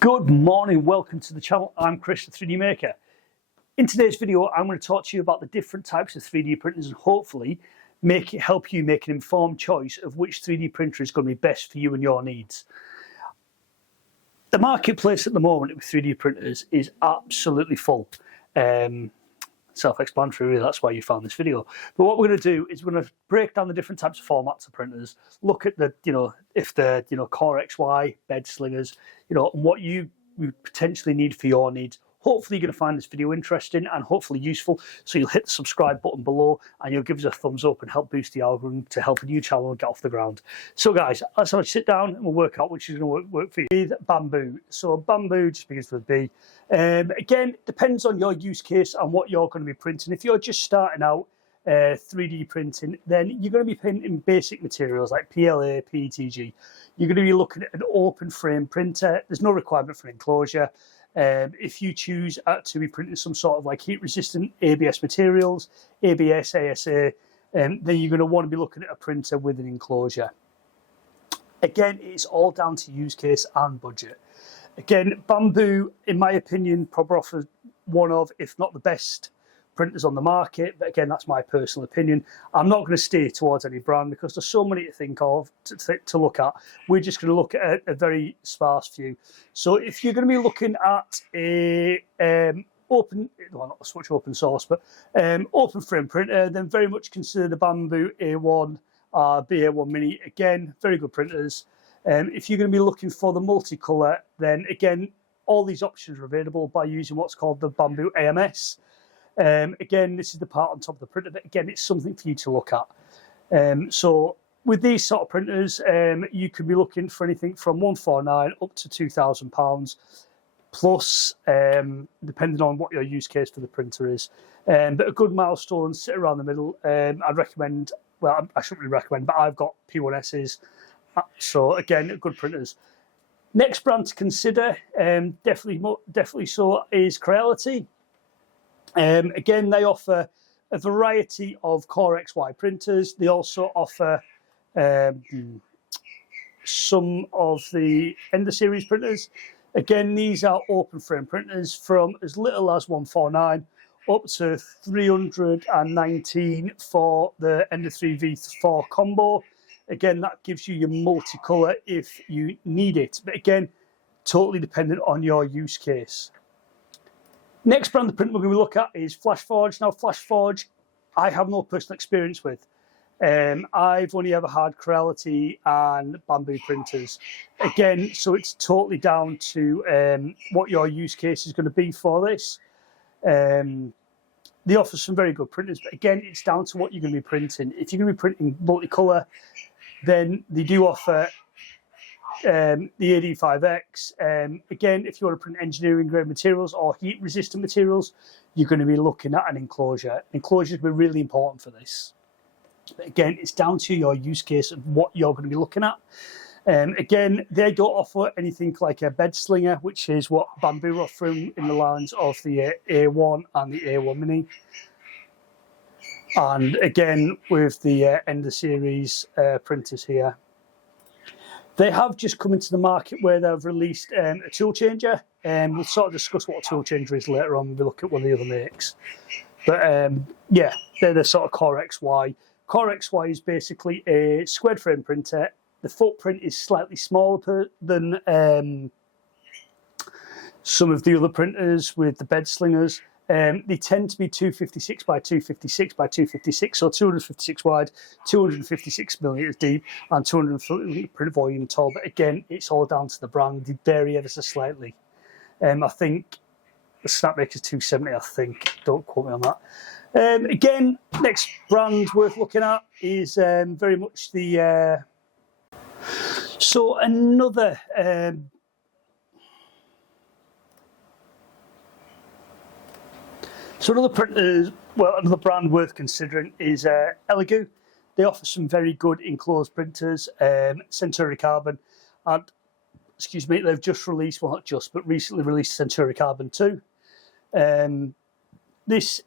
Good morning, welcome to the channel. I'm Chris, the 3D Maker. In today's video, I'm going to talk to you about the different types of 3D printers and hopefully help you make an informed choice of which 3D printer is going to be best for you and your needs. The marketplace at the moment with 3D printers is absolutely full. Self-explanatory, really, that's why you found this video. But what we're going to do is we're going to break down the different types of formats of printers, look at the, if they're, Core XY, bed slingers, and what you potentially need for your needs. Hopefully you're going to find this video interesting and hopefully useful, so you'll hit the subscribe button below and you'll give us a thumbs up and help boost the algorithm to help a new channel get off the ground. So guys, let's have a sit down and we'll work out which is going to work for you. With Bambu. So Bambu just begins with a B. Again, depends on your use case and what you're going to be printing. If you're just starting out 3D printing, then you're going to be printing basic materials like PLA, PETG. You're going to be looking at an open frame printer. There's no requirement for an enclosure. If you choose to be printing some sort of like heat resistant ABS materials, ABS, ASA, then you're going to want to be looking at a printer with an enclosure. Again, it's all down to use case and budget. Again, Bambu, in my opinion, probably offers one of, if not the best printers on the market, but again, that's my personal opinion. I'm not going to steer towards any brand because there's so many to think of, to look at. We're just going to look at a very sparse few. So if you're going to be looking at a not so much open source, but open frame printer, then very much consider the Bambu A1 BA1 Mini. Again, very good printers. If you're going to be looking for the multicolour, then again, all these options are available by using what's called the Bambu AMS. Again, this is the part on top of the printer, but again, it's something for you to look at. So with these sort of printers, you could be looking for anything from £149 up to £2,000 plus, depending on what your use case for the printer is. But a good milestone, sit around the middle. I'd recommend, well, I shouldn't really recommend, but I've got P1Ss. So again, good printers. Next brand to consider, definitely so, is Creality. Again, they offer a variety of Core XY printers. They also offer some of the end of series printers. Again, these are open frame printers from as little as £149 up to £319 for the Ender 3v4 combo. Again, that gives you your multicolour if you need it. But again, totally dependent on your use case. Next brand of print we're going to look at is FlashForge. Now, FlashForge, I have no personal experience with. I've only ever had Creality and Bambu printers. Again, so it's totally down to what your use case is going to be for this. They offer some very good printers, but again, it's down to what you're going to be printing. If you're going to be printing multicolour, then they do offer the AD5X. Again, if you want to print engineering grade materials or heat resistant materials, you're going to be looking at an enclosure. Enclosures will be really important for this. But again, it's down to your use case of what you're going to be looking at. Again, they don't offer anything like a bed slinger, which is what Bambu are offering in the lines of the A1 and the A1 Mini. And again, with the end of series printers here. They have just come into the market where they've released a tool changer. We'll sort of discuss what a tool changer is later on when we look at one of the other makes. But yeah, they're the sort of Core XY. Core XY is basically a squared frame printer. The footprint is slightly smaller than some of the other printers with the bed slingers. They tend to be 256 by 256 by 256, so 256 wide, 256 millimeters deep, and 240 print volume tall. But again, it's all down to the brand. They vary ever so slightly. I think the Snapmaker's 270. I think. Don't quote me on that. Again, next brand worth looking at is very much the. So another. So another brand worth considering is Anycubic. They offer some very good enclosed printers, Centauri Carbon, and excuse me, they've just released, well not just, but recently released Centauri Carbon 2. This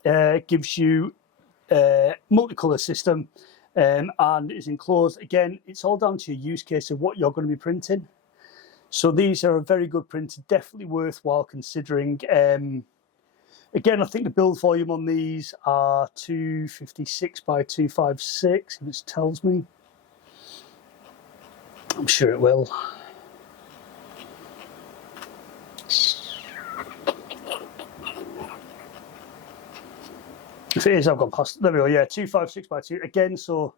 gives you a multicolour system and is enclosed. Again, it's all down to your use case of what you're going to be printing. So these are a very good printer, definitely worthwhile considering. Again, I think the build volume on these are 256 by 256, if it tells me. I'm sure it will. If it is, I've gone past. There we go. Yeah, 256 by 2. Again, so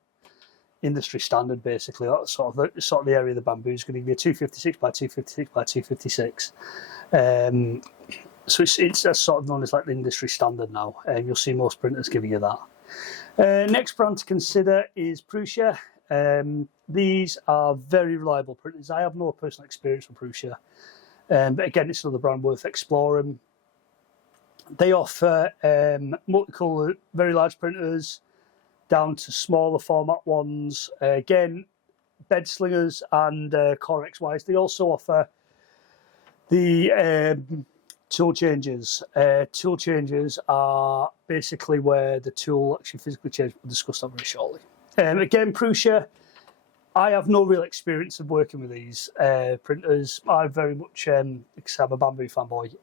industry standard basically. That's sort of the area of the Bambu is going to be a 256 by 256 by 256. So it's sort of known as like the industry standard now. You'll see most printers giving you that. Next brand to consider is Prusa. These are very reliable printers. I have no personal experience with Prusa, but again, it's another brand worth exploring. They offer multicolour, very large printers, down to smaller format ones. Again, bed slingers and Core XYs. They also offer the tool changes. Tool changes are basically where the tool actually physically changes. We'll discuss that very shortly. Again, Prusa, I have no real experience of working with these printers. I very much, because I'm a Bambu fanboy,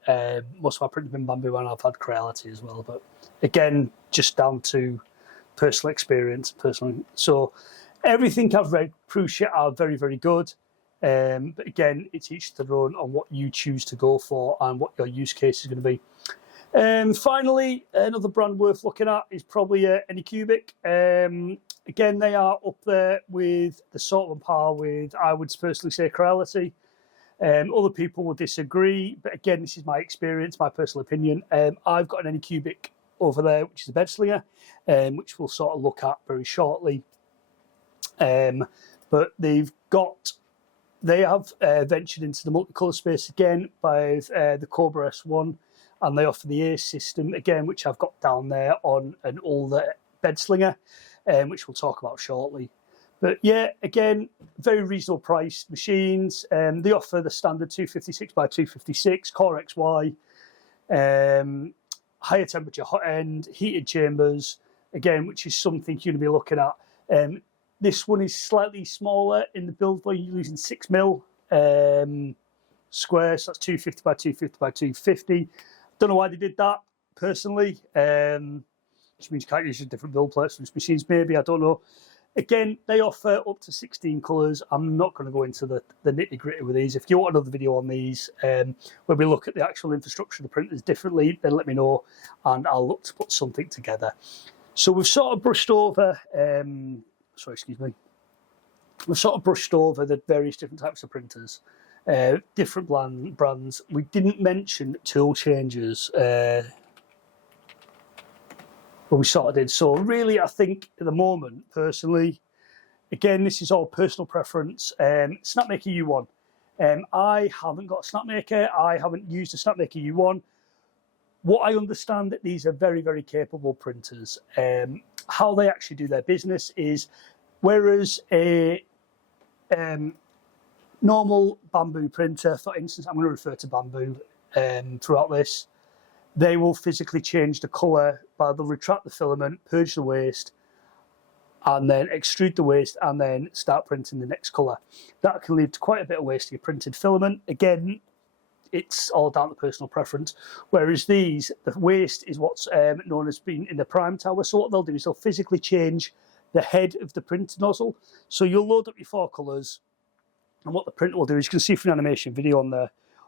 most of my printing have been Bambu and I've had Creality as well. But again, just down to personal experience, personally. So everything I've read, Prusa are very, very good. But again, it's each to their own on what you choose to go for and what your use case is going to be. Finally, another brand worth looking at is probably Anycubic. Again, they are up there with the sort of par with, I would personally say, Creality. Other people will disagree, but again, this is my experience, my personal opinion. I've got an Anycubic over there, which is a bed slinger, which we'll sort of look at very shortly. But they have ventured into the multicolour space again by the Cobra S1, and they offer the Ace system again, which I've got down there on an older bed slinger, which we'll talk about shortly. But yeah, again, very reasonable priced machines. They offer the standard 256 by 256 Core XY, higher temperature hot end, heated chambers, again, which is something you're going to be looking at. This one is slightly smaller in the build volume, you're using 6mm square, so that's 250 by 250 by 250. Don't know why they did that, personally. Which means you can't use different build plates for these machines, maybe, I don't know. Again, they offer up to 16 colours. I'm not going to go into the nitty-gritty with these. If you want another video on these, where we look at the actual infrastructure of the printers differently, then let me know, and I'll look to put something together. So we've sort of brushed over, we've sort of brushed over the various different types of printers, different brands. We didn't mention tool changes, but we sort of did. So really, I think at the moment, personally, again, this is all personal preference. Snapmaker U1. I haven't got a Snapmaker. I haven't used a Snapmaker U1. What I understand that these are very, very capable printers. How they actually do their business is, whereas a normal Bambu printer, for instance, I'm going to refer to Bambu throughout this, they will physically change the colour, they'll retract the filament, purge the waste, and then extrude the waste, and then start printing the next colour. That can lead to quite a bit of waste of your printed filament. Again, it's all down to personal preference. Whereas these, the waste is what's known as being in the prime tower. So what they'll do is they'll physically change the head of the print nozzle. So you'll load up your 4 colours, and what the printer will do is, you can see from the animation video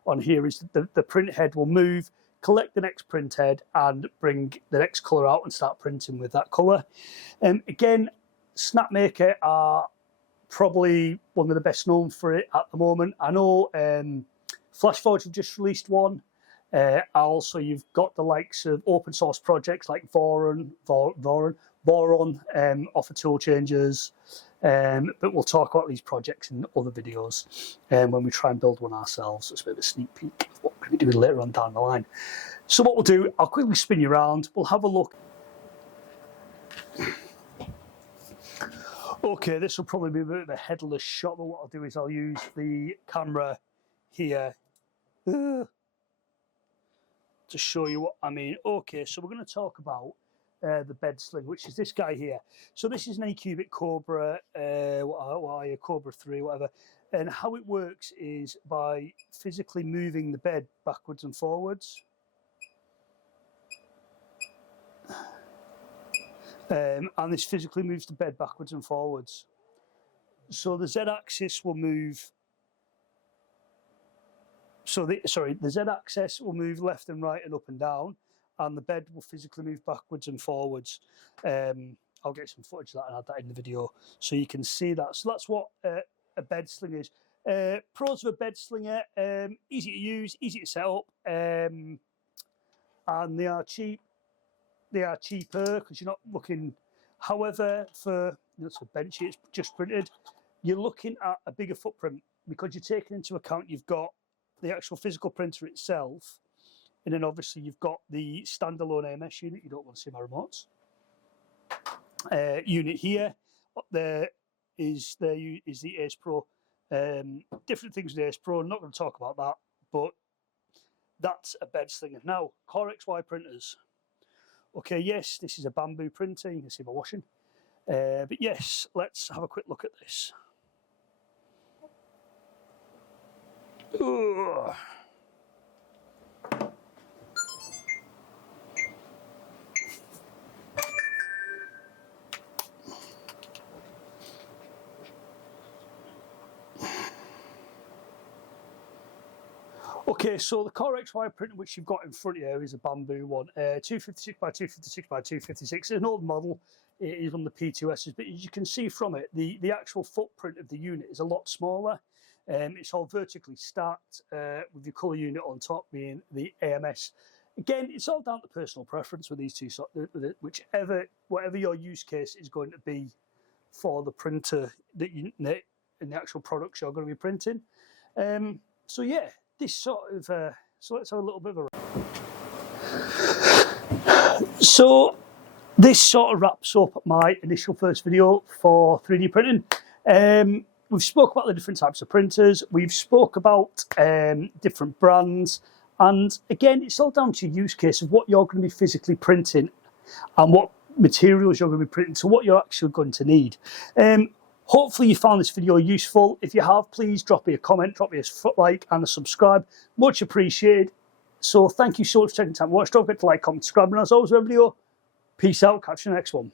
on here, is the print head will move, collect the next print head, and bring the next colour out and start printing with that colour. Again, Snapmaker are probably one of the best known for it at the moment. I know Flashforge have just released one. Also, you've got the likes of open source projects like Voron offer tool changes. But we'll talk about these projects in other videos when we try and build one ourselves. It's a bit of a sneak peek of what we're going to be doing later on down the line. So what we'll do, I'll quickly spin you around. We'll have a look. Okay, this will probably be a bit of a headless shot, but what I'll do is I'll use the camera here to show you what I mean. Okay, so we're going to talk about the bed sling, which is this guy here. So this is an Anycubic Cobra, Cobra 3, whatever. And how it works is by physically moving the bed backwards and forwards. And this physically moves the bed backwards and forwards. So the Z-axis will move. So the Z-axis will move left and right and up and down, and the bed will physically move backwards and forwards. I'll get some footage of that and add that in the video so you can see that. So that's what a bed sling is. Pros of a bed slinger: easy to use, easy to set up, and they are cheap. They are cheaper because you're not looking. However, for so bench sheets just printed, you're looking at a bigger footprint because you're taking into account you've got the actual physical printer itself, and then obviously you've got the standalone AMS unit. You don't want to see my remotes. Unit here. Up there is the Ace Pro. Different things with the Ace Pro. I'm not going to talk about that, but that's a bed slinger. Now, Core XY printers. Okay, yes, this is a Bambu printer. You can see my washing. But yes, let's have a quick look at this. Ugh. Okay, so the Core XY printer which you've got in front here is a Bambu one, 256 by 256 by 256. It's an old model. It is on the P2Ss, but as you can see from it, the actual footprint of the unit is a lot smaller. It's all vertically stacked with your colour unit on top being the AMS. Again, it's all down to personal preference with these two, whatever your use case is going to be for the printer that you and the actual products you're going to be printing. So yeah. This sort of so let's have a little bit of a so this sort of wraps up my initial first video for 3D printing. We've spoke about the different types of printers, we've spoke about different brands, and again it's all down to your use case of what you're going to be physically printing and what materials you're going to be printing, so what you're actually going to need. Hopefully you found this video useful. If you have, please drop me a comment, drop me a like and a subscribe. Much appreciated. So thank you so much for taking time to watch. Don't forget to like, comment, subscribe, and as always, with a video, peace out. Catch you in the next one.